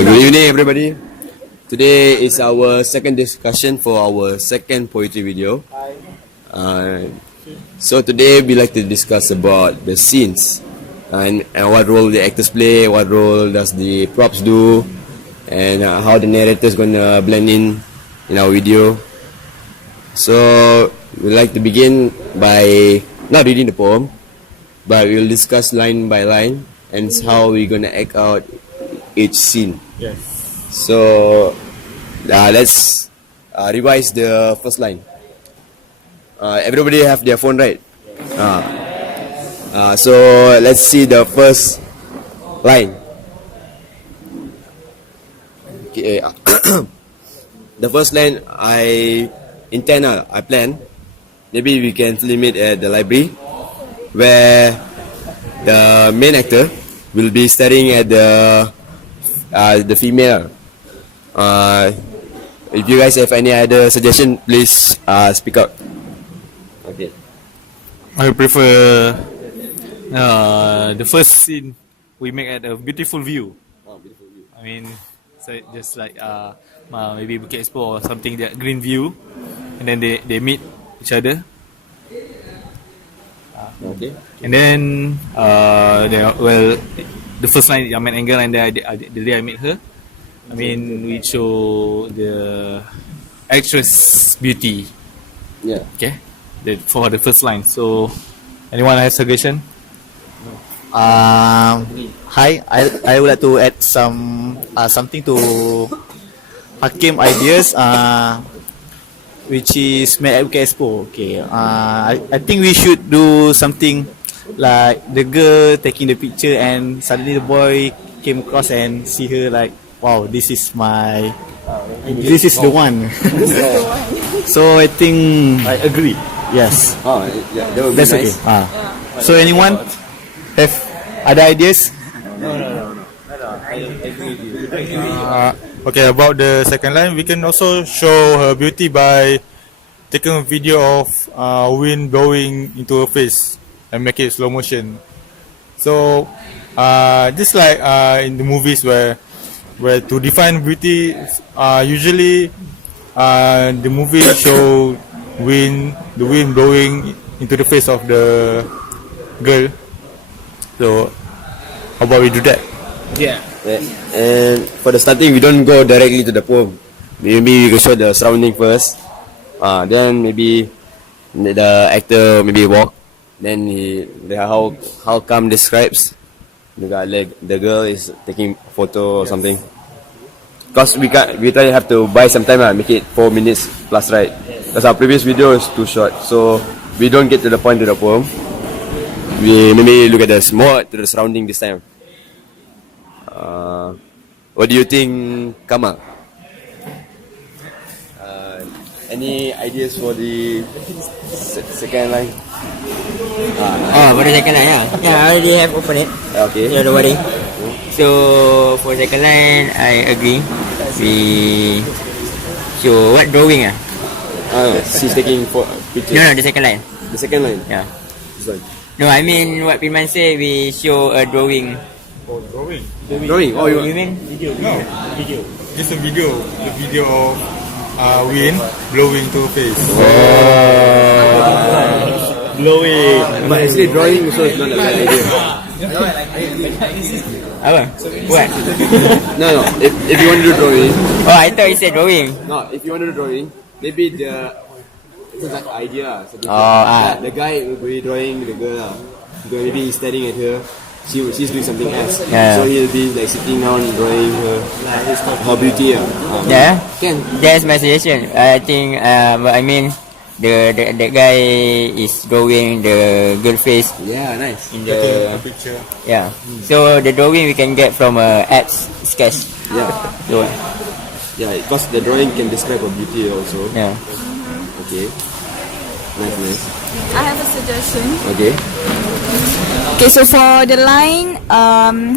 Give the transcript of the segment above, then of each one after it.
Good evening, everybody. Today is our second discussion for our second poetry video. So today we like to discuss about the scenes and what role the actors play, what role does the props do, and how the narrator is going to blend in our video. So we like to begin by not reading the poem, but we'll discuss line by line and how we're going to act out each scene. Yes. So let's revise the first line. Everybody have their phone, right? So let's see the first line. Okay. The first line I plan. Maybe we can film it at the library, where the main actor will be staring at the female. If you guys have any other suggestion, please speak out. Okay. I prefer the first scene we make at a beautiful view. Oh, beautiful view. I mean, so just like maybe Bukit Expo or something, that green view, and then they meet each other. Okay. And then the first line, I met Angle, and then the day I met her. I mean, we show the actress beauty. Yeah. Okay, for the first line. So, anyone have suggestion? Hi, I would like to add something to Hakim ideas, which is made at Bukit Expo. Okay, I think we should do something like the girl taking the picture and suddenly the boy came across and see her like, wow, this is the one. So I think I agree. Yes. Oh, yeah, that would be That's nice. okay. So anyone have other ideas? Okay, about the second line, we can also show her beauty by taking a video of wind blowing into her face and make it slow motion. So, just like in the movies where to define beauty, usually the movie show the wind blowing into the face of the girl. So, how about we do that? Yeah. And for the starting, we don't go directly to the poem. Maybe we can show the surrounding first. Then maybe the actor maybe walk. Then how come describes the girl is taking photo or something. Because we try have to buy some time, make it 4 minutes plus, right? Because our previous video is too short, so we don't get to the point of the poem. We maybe look at more to the surrounding this time. What do you think, Kamal? Any ideas for the second line? For the second line, yeah, I already have opened it. Okay. Yeah, don't worry. So for second line, I agree. We show what drawing She's taking pictures. No, the second line. The second line? Yeah. This one. No, I mean what Pirman say. We show a drawing. Drawing? Drawing? Oh, You mean? No, video. Just a video. The video of wind blowing to her face. Blowing. But actually drawing also is not a bad idea. Apa? What? No. If you want to do drawing. Oh, I thought you said drawing. No, if you want to do drawing, maybe it's like idea. So the guy will be drawing the girl. Maybe he's staring at her. She's doing something else. Yeah. So he'll be like sitting down drawing her beauty. Yeah. Can. That's my suggestion. I think. But I mean, the guy is drawing the girl face Yeah, nice. in the Picture. yeah. So the drawing we can get from apps sketch. Yeah. So Yeah, because the drawing can describe her beauty also. yeah. Okay. Nice. I have a suggestion. Okay. Okay, so for the line,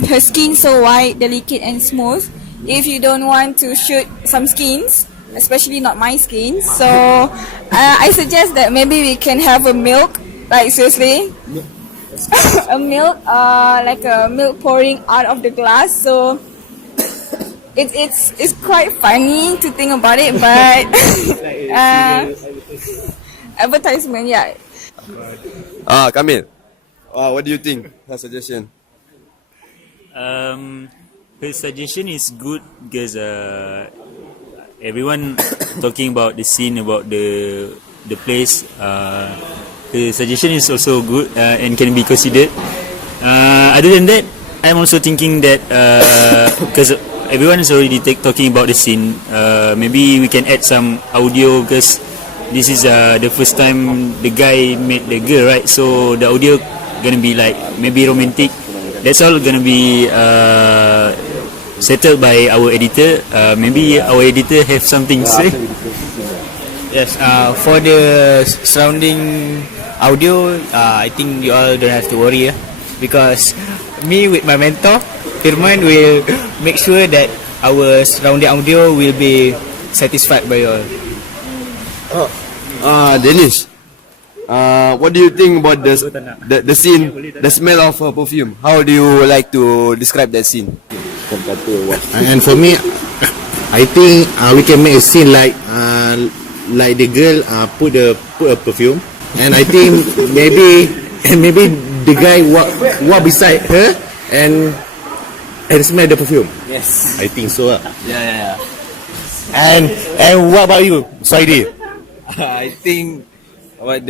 her skin so white, delicate and smooth. If you don't want to shoot some skins, especially not my skin, so I suggest that maybe we can have a milk, like seriously, a milk, like a milk pouring out of the glass. So it's quite funny to think about it, but advertisement, yeah. Kamil. What do you think? Her suggestion. Her suggestion is good because everyone talking about the scene, about the place. Her suggestion is also good and can be considered. Other than that, I'm also thinking that because everyone is already talking about the scene, maybe we can add some audio because this is the first time the guy met the girl, right? So the audio gonna be like maybe romantic. That's all gonna be settled by our editor. Maybe our editor have something to say. Yes, for the surrounding audio, I think you all don't have to worry because me with my mentor, Firman, will make sure that our surrounding audio will be satisfied by you all. Dennis. What do you think about the scene, the smell of her perfume? How do you like to describe that scene? And for me, I think we can make a scene like the girl put a perfume, and I think maybe the guy walk beside her and smell the perfume. Yes. I think so. Yeah. And what about you, Saidi? I think about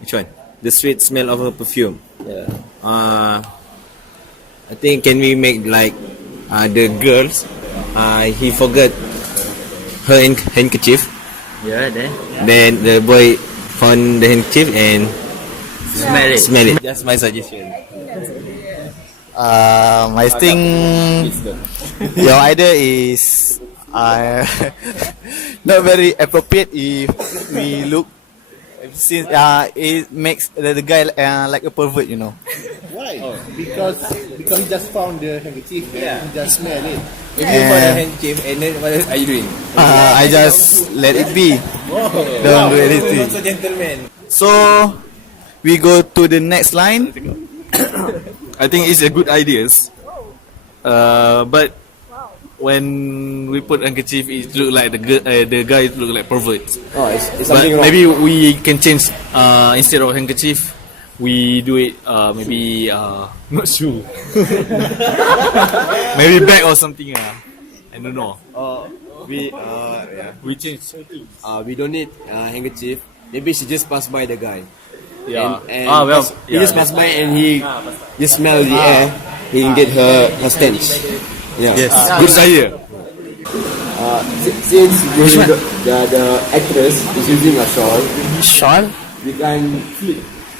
which one? The sweet smell of her perfume. Yeah. I think can we make like the girls? He forgot her handkerchief. Yeah, then. Then the boy found the handkerchief and Smell it. That's my suggestion. I think your idea is not very appropriate if we look since it makes the guy like a pervert, you know. Why? Because he just found the handkerchief and he just smell it. If you found a handkerchief and then what else are you doing? I just let it be. Don't do anything. Not so gentleman. So we go to the next line. I think it's a good ideas. But when we put handkerchief, it look like the guy look like pervert. It's But something wrong. maybe we can change instead of handkerchief, we do it maybe not shoe, maybe bag or something. I don't know. We change. We don't need handkerchief. Maybe she just passed by the guy. Yeah. And he just passed by and he just smell the air. He can get her stench. Yeah. Yes. Good idea. Since the actress is using a shawl, we can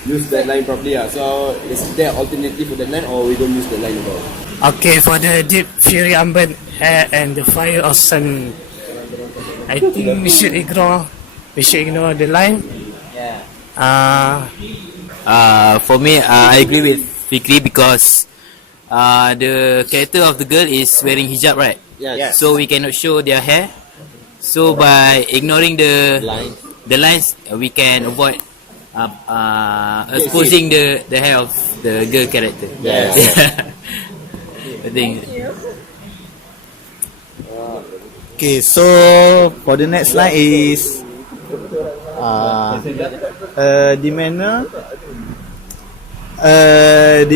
use that line properly. So is there alternative for that line, or we don't use the line at all? Okay, for the deep fury unburned hair and the fire of sun, I think we should ignore the line. For me, I agree with Fikri because the character of the girl is wearing hijab, right? Yes. So we cannot show their hair. So by ignoring the lines, we can avoid exposing the hair of the girl character. Yes. I think. Okay, so for the next line is the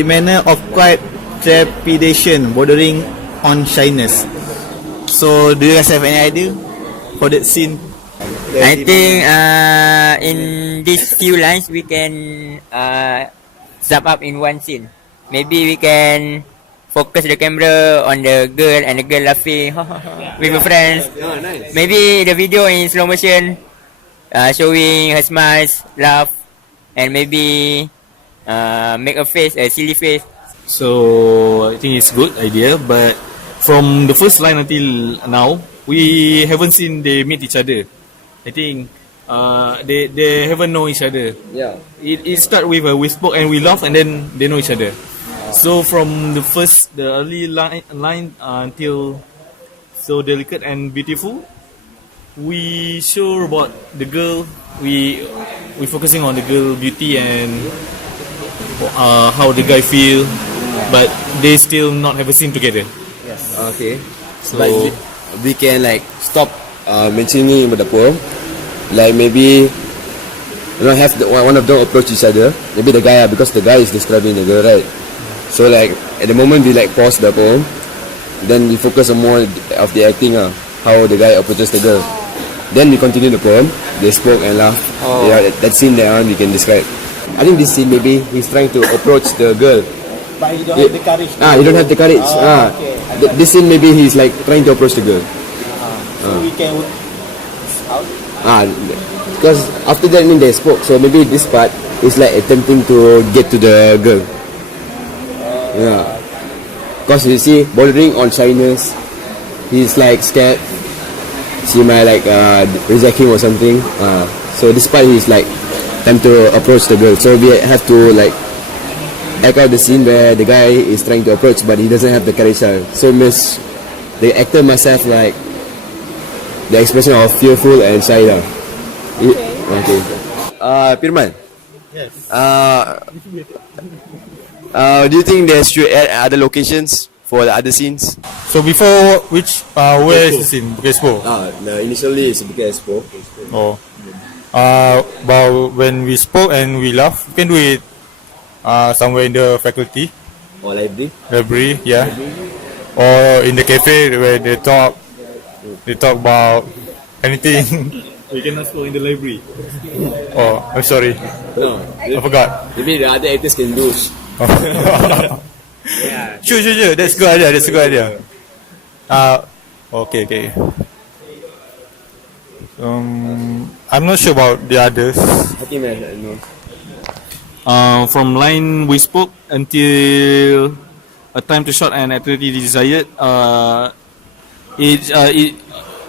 manner of quiet trepidation bordering on shyness. So do you guys have any idea for that scene? I think in these few lines we can sum up in one scene. Maybe we can focus the camera on the girl and the girl laughing with her friends. Oh, nice. Maybe the video in slow motion, showing her smiles, laugh, and maybe make a face, a silly face. So I think it's good idea, but from the first line until now, we haven't seen they meet each other. I think they haven't know each other. Yeah. It start with we spoke and we laugh and then they know each other. So from the early line until so delicate and beautiful, we sure about the girl. We focusing on the girl beauty and how the guy feel, but they still not have a scene together. Okay. So But we can like stop mentioning about the poem. Like maybe have one of them approach each other. Maybe the guy, because the guy is describing the girl, right? So like at the moment we like pause the poem, then we focus on more of the acting, how the guy approaches the girl. Then we continue the poem. They spoke and laughed. Yeah, that scene there we can describe. I think this scene maybe he's trying to approach the girl. But you don't have the courage. You don't have the courage. Okay. This scene maybe he's like trying to approach the girl. So we can out. Because after that they spoke. So maybe this part is like attempting to get to the girl. Yeah. Because you see, bordering on shyness, he's like scared she might like reject him or something. So this part he's like time to approach the girl. So we have to like act out the scene where the guy is trying to approach but he doesn't have the courage. So the actor must have like the expression of fearful and shy. Okay. Pirman. Yes. Do you think there should add other locations for the other scenes? So before where is the scene? Bukit Expo. Initially it's Bukit Expo. Oh. But when we spoke and we laughed, we can do it somewhere in the faculty Or library. yeah, or in the cafe where they talk about anything. we can also in the library. Oh, I'm sorry, No. I forgot. Maybe the other actors can do. Sure. That's a good idea. Okay. I'm not sure about the others. I think no. From line we spoke until a time to shot and activity desired.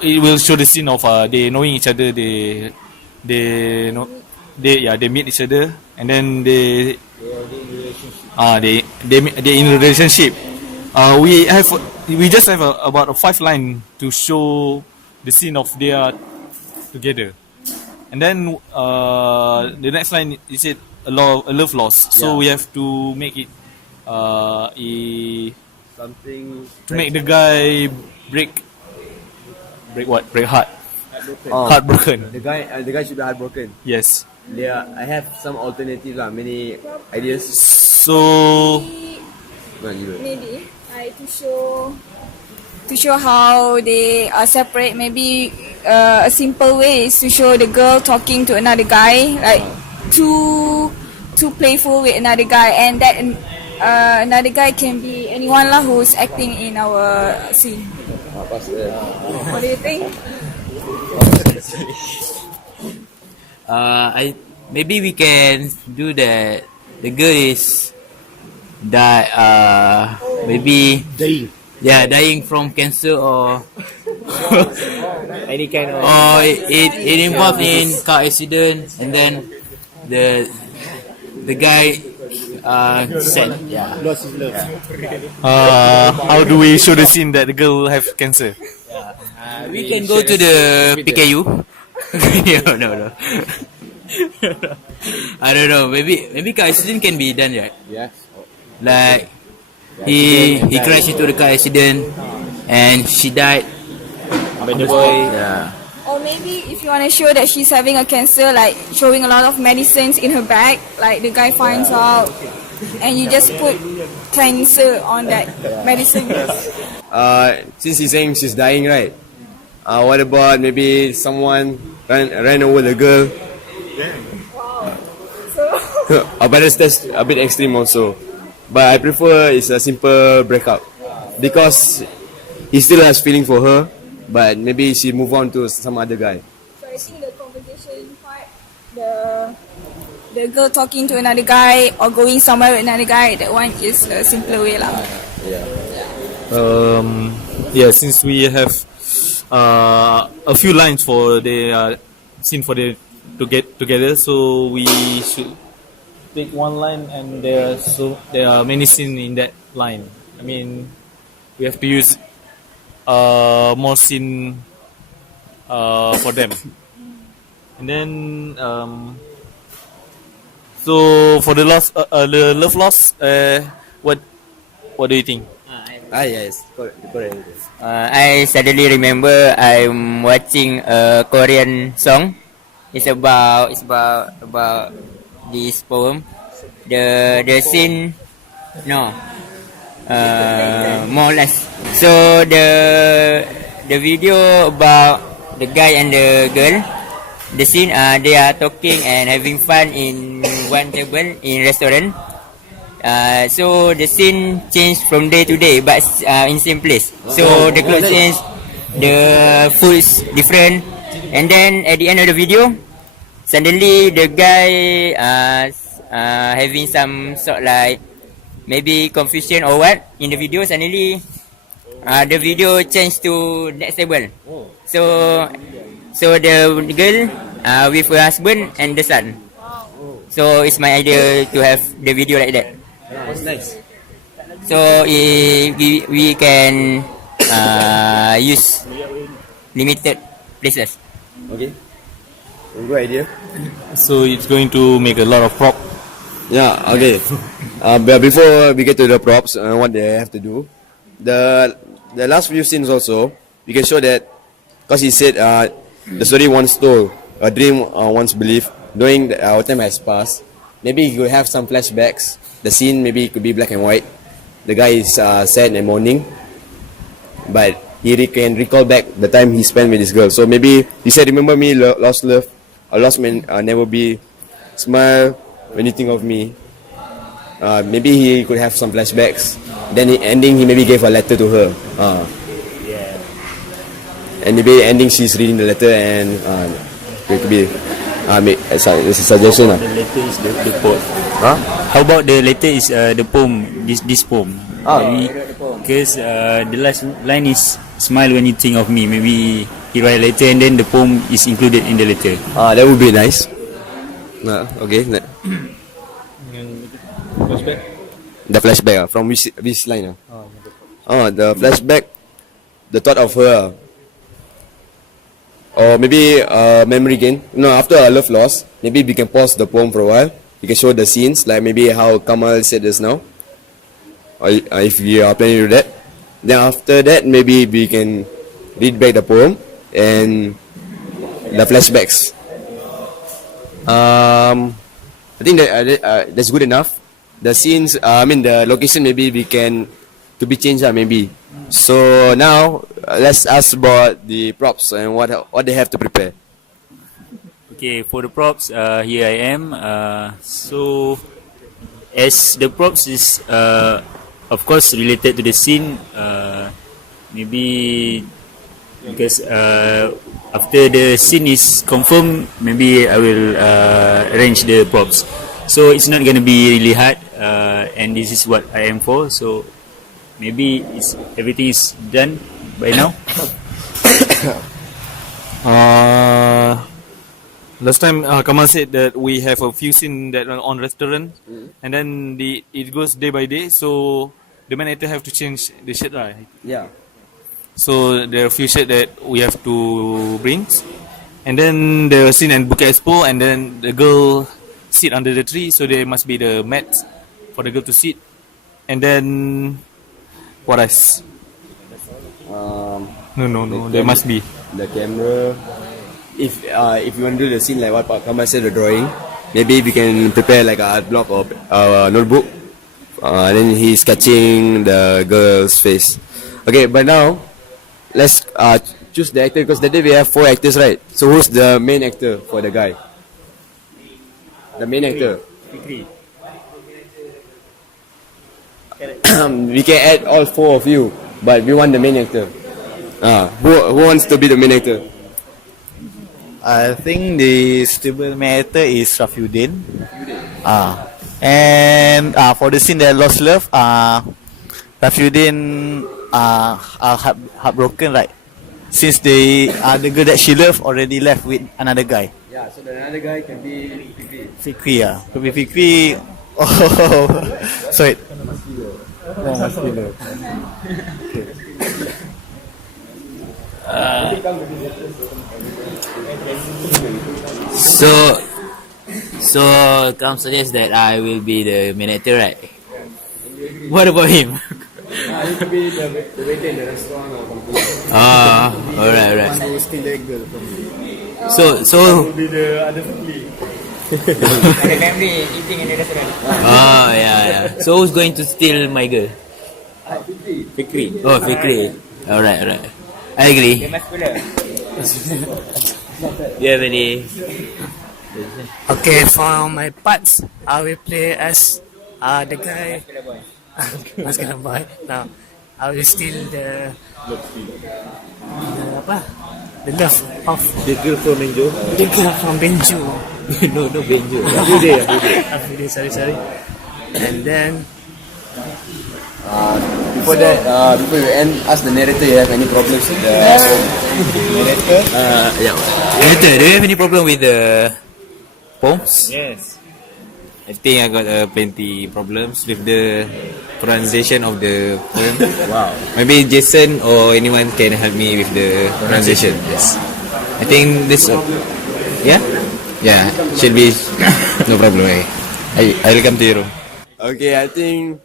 It will show the scene of they knowing each other. They meet each other and then they in a relationship. We just have about a 5 line to show the scene of they are together, and then the next line is it a love loss. So we have to make it Something to make the guy break heart. Heartbroken. The guy should be heartbroken. Yes. I have some alternatives many ideas. So Maybe to show how they are separate. Maybe a simple way is to show the girl talking to another guy, like too playful with another guy, and that another guy can be anyone lah who's acting in our scene. What do you think? Maybe we can do that. The girl is maybe dying from cancer or Any kind of. or it involved in car accident, and then the guy said Lost his love. how do we show the scene that the girl have cancer? we can go to the PKU. No. I don't know. Maybe car accident can be done, right? Yes. Like he crashed into the car accident and she died. But the boy. Or maybe if you want to show that she's having a cancer, like showing a lot of medicines in her bag, like the guy finds out, and you just put cancer on that medicine. Since he's saying she's dying, right? What about maybe someone ran over the girl? But that's a bit extreme also. But I prefer it's a simple breakup because he still has feeling for her, but maybe she move on to some other guy. So I think the conversation part, the girl talking to another guy or going somewhere with another guy, that one is a simpler way lah. Since we have a few lines for the scene for the to get together, so we should take one line and there are many scenes in that line. I mean, we have to use more scene for them, and then so for the love loss, what do you think? Yes, correct. I suddenly remember I'm watching a Korean song. It's about this poem. The scene, no, more or less. So the video about the guy and the girl. The scene, they are talking and having fun in one table in restaurant. So the scene changed from day to day, but in same place. So the clothes change, the food's different, and then at the end of the video, suddenly the guy having some sort like maybe confusion or what in the video. Suddenly, the video changed to next table. So the girl with her husband and the son. So it's my idea to have the video like that. That's nice. So we can use limited places. Okay. Good idea. So it's going to make a lot of prop. Yeah. Okay. But before we get to the props, what they have to do, the last few scenes also, we can show that, because he said the story once told, a dream once believed, knowing that our time has passed. Maybe he could have some flashbacks. The scene maybe could be black and white. The guy is sad and mourning, but he can recall back the time he spent with this girl. So maybe he said, "Remember me, lost love, a lost man, never be. Smile when you think of me." Maybe he could have some flashbacks. Then the ending, he maybe gave a letter to her. And maybe ending, she's reading the letter, and it could be. It's a suggestion. The letter is the poem. Huh? How about the letter is the poem? This poem. Because the last line is "Smile when you think of me." Maybe he write a letter and then the poem is included in the letter. That would be nice. Okay. Flashback. The flashback from which line? The flashback, the thought of her. Or maybe memory gain. No, after a love loss, maybe we can pause the poem for a while. We can show the scenes, like maybe how Kamal said this now. Or if we are planning to do that. Then after that, maybe we can read back the poem and the flashbacks. I think that's good enough. The scenes, the location, maybe we can to be changed, maybe. So now let's ask about the props and what they have to prepare. Okay, for the props, here I am. So as the props is of course related to the scene, maybe because after the scene is confirmed, maybe I will arrange the props. So it's not gonna be really hard, and this is what I am for. So maybe everything is done by now. Last time Kamal said that we have a few scenes that are on restaurant, and then it goes day by day. So the main actor have to change the shirt, right? Yeah. So there are a few shirts that we have to bring, and then the scene in Bukit Expo, and then the girl sit under the tree. So there must be the mat for the girl to sit, and then what else? No. There must be the camera. If you want to do the scene like what Kamal said, the drawing, maybe we can prepare like a art block or a notebook. Then he's sketching the girl's face. Okay, but now let's choose the actor, because that day we have 4 actors, right? So who's the main actor for the guy? The main actor. We can add all 4 of you, but we want the main actor. Who wants to be the main actor? I think the stable main actor is Rafiuddin. And for the scene that lost love, Rafiuddin are heartbroken, right? Since the girl that she loved already left with another guy. Yeah, so the another guy can be Fikri, could be Fikri. Oh, sorry. So Kam suggests that I will be the main actor, right? What about him? Alright. So Be the other family. The family eating in the restaurant. yeah. So who's going to steal my girl? Fikri. Oh, Fikri. Alright. I agree. Do you have any? Okay, for my parts, I will play as the guy. Muscular boy. Now, I will steal the apa? The love of The girl from Benjo? the girl from Benju. no Benjo. Every day, sorry. And then Before that, before you end, ask the narrator you have any problems with the narrator? Yeah. Narrator, do you have any problem with the poems? Yes. I think I got plenty problems with the pronunciation of the poem. Wow. Maybe Jason or anyone can help me with the pronunciation. Yes. I think this. Yeah. Yeah. Should be no problem. I'll come to your room. Okay, I think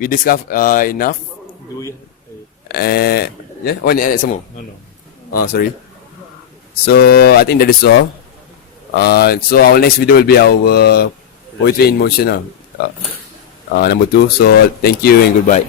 we discussed enough. Do we? Yeah. Oh, any some more? No. Oh, sorry. So I think that is all. So our next video will be our poetry in motion, number 2. So thank you and goodbye.